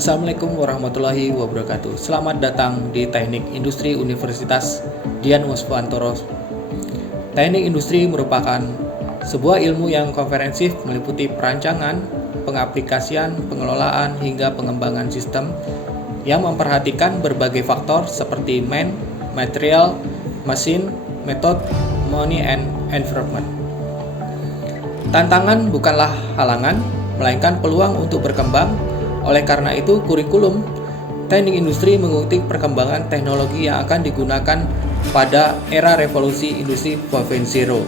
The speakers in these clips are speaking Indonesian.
Assalamualaikum warahmatullahi wabarakatuh. Selamat datang di Teknik Industri Universitas Dian Waswantoro. Teknik industri merupakan sebuah ilmu yang komprehensif meliputi perancangan, pengaplikasian, pengelolaan, hingga pengembangan sistem yang memperhatikan berbagai faktor seperti man, material, mesin, method, money, and environment. Tantangan bukanlah halangan, melainkan peluang untuk berkembang. Oleh karena itu, kurikulum teknik industri mengikuti perkembangan teknologi yang akan digunakan pada era revolusi industri 4.0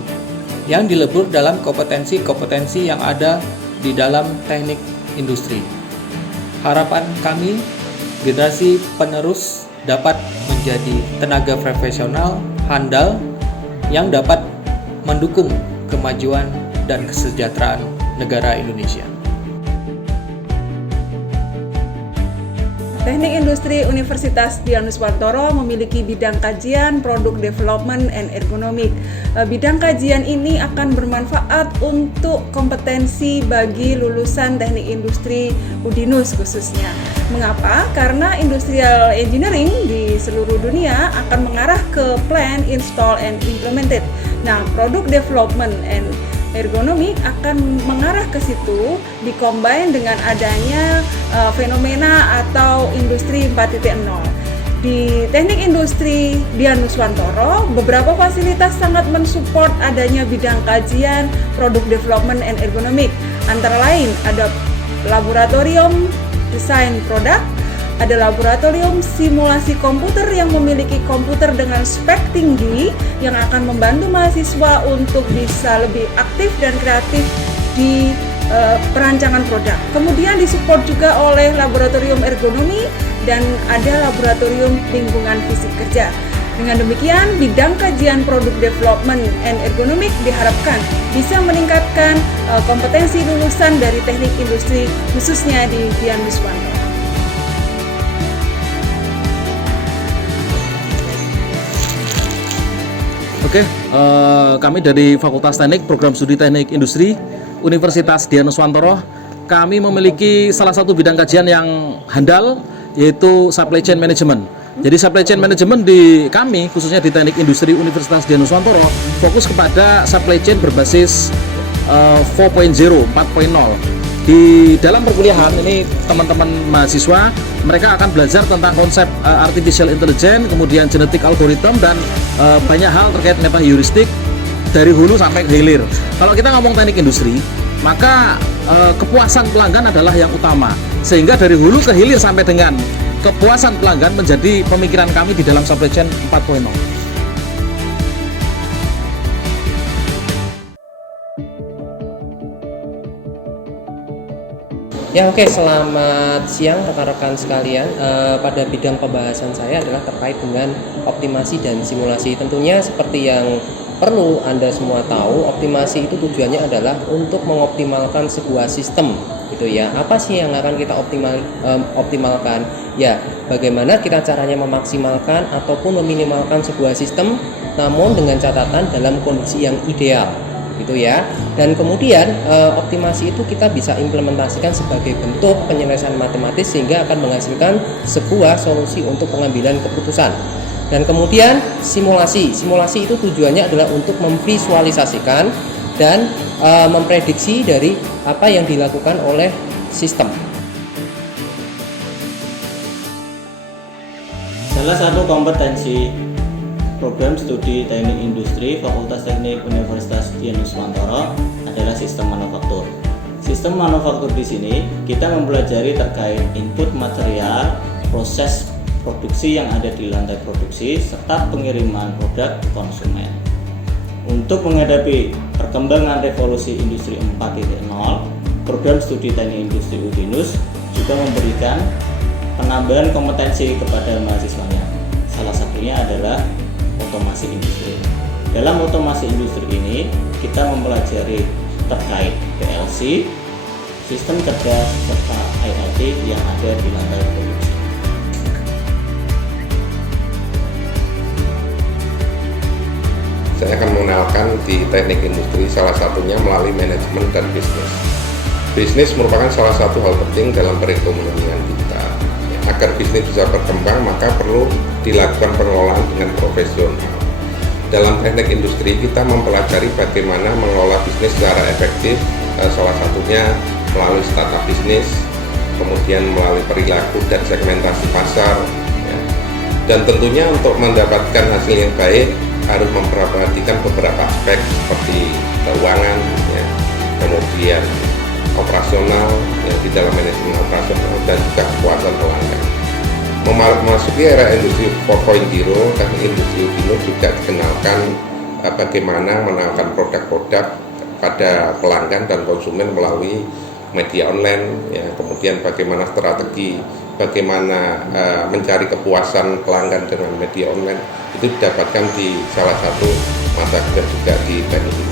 yang dilebur dalam kompetensi-kompetensi yang ada di dalam teknik industri. Harapan kami, generasi penerus dapat menjadi tenaga profesional handal yang dapat mendukung kemajuan dan kesejahteraan negara Indonesia. Teknik Industri Universitas Dian Waswantoro memiliki bidang kajian Product Development and Ergonomic. Bidang kajian ini akan bermanfaat untuk kompetensi bagi lulusan teknik industri UDINUS khususnya. Mengapa? Karena industrial engineering di seluruh dunia akan mengarah ke plan, install, and implemented. Nah, Product Development and Ergonomik akan mengarah ke situ, dikombin dengan adanya fenomena atau industri 4.0. Di teknik industri Dian Waswantoro, beberapa fasilitas sangat mensupport adanya bidang kajian produk development and ergonomik. Antara lain ada laboratorium desain produk, ada laboratorium simulasi komputer yang memiliki komputer dengan spek tinggi yang akan membantu mahasiswa untuk bisa lebih aktif dan kreatif di perancangan produk. Kemudian disupport juga oleh laboratorium ergonomi dan ada laboratorium lingkungan fisik kerja. Dengan demikian, bidang kajian produk development and ergonomik diharapkan bisa meningkatkan kompetensi lulusan dari teknik industri khususnya di Dian Waswantoro. Oke, kami dari Fakultas Teknik Program Studi Teknik Industri Universitas Dian Waswantoro, kami memiliki salah satu bidang kajian yang handal, yaitu supply chain management. Jadi supply chain management di kami, khususnya di Teknik Industri Universitas Dian Waswantoro, fokus kepada supply chain berbasis 4.0. Di dalam perkuliahan ini teman-teman mahasiswa mereka akan belajar tentang konsep artificial intelligence, kemudian genetic algorithm, dan banyak hal terkait meta heuristik dari hulu sampai ke hilir. Kalau kita ngomong teknik industri, maka kepuasan pelanggan adalah yang utama, sehingga dari hulu ke hilir sampai dengan kepuasan pelanggan menjadi pemikiran kami di dalam supply chain 4.0. Ya oke, selamat siang rekan-rekan sekalian. Pada bidang pembahasan saya adalah terkait dengan optimasi dan simulasi. Tentunya seperti yang perlu Anda semua tahu, optimasi itu tujuannya adalah untuk mengoptimalkan sebuah sistem, gitu ya. Apa sih yang akan kita optimalkan? Ya, bagaimana kita caranya memaksimalkan ataupun meminimalkan sebuah sistem, namun dengan catatan dalam kondisi yang ideal, gitu ya. Dan kemudian optimasi itu kita bisa implementasikan sebagai bentuk penyelesaian matematis sehingga akan menghasilkan sebuah solusi untuk pengambilan keputusan. Dan kemudian simulasi itu tujuannya adalah untuk memvisualisasikan dan memprediksi dari apa yang dilakukan oleh sistem. Salah satu kompetensi Program Studi Teknik Industri Fakultas Teknik Universitas Dian Waswantoro adalah sistem manufaktur. Sistem manufaktur di sini kita mempelajari terkait input material, proses produksi yang ada di lantai produksi, serta pengiriman produk ke konsumen. Untuk menghadapi perkembangan revolusi industri 4.0, Program Studi Teknik Industri UDINUS juga memberikan penambahan kompetensi kepada mahasiswanya. Salah satunya adalah otomasi industri. Dalam otomasi industri ini kita mempelajari terkait PLC, sistem cerdas, serta IoT yang ada di lantai produksi. Saya akan mengenalkan di teknik industri, salah satunya melalui manajemen dan bisnis. Bisnis merupakan salah satu hal penting dalam perekonomian kita. agar bisnis bisa berkembang maka perlu dilakukan pengelolaan dengan profesional. Dalam teknik industri kita mempelajari bagaimana mengelola bisnis secara efektif, salah satunya melalui startup bisnis, kemudian melalui perilaku dan segmentasi pasar, ya. Dan tentunya untuk mendapatkan hasil yang baik harus memperhatikan beberapa aspek seperti keuangan, ya, kemudian operasional, ya, di dalam manajemen operasional dan juga kepuasan pelanggan. Memasuki era industri 4.0, teknik industri ini juga dikenalkan bagaimana menawarkan produk-produk pada pelanggan dan konsumen melalui media online, ya, kemudian bagaimana strategi, bagaimana mencari kepuasan pelanggan dengan media online itu didapatkan di salah satu mata kuliah juga di teknik.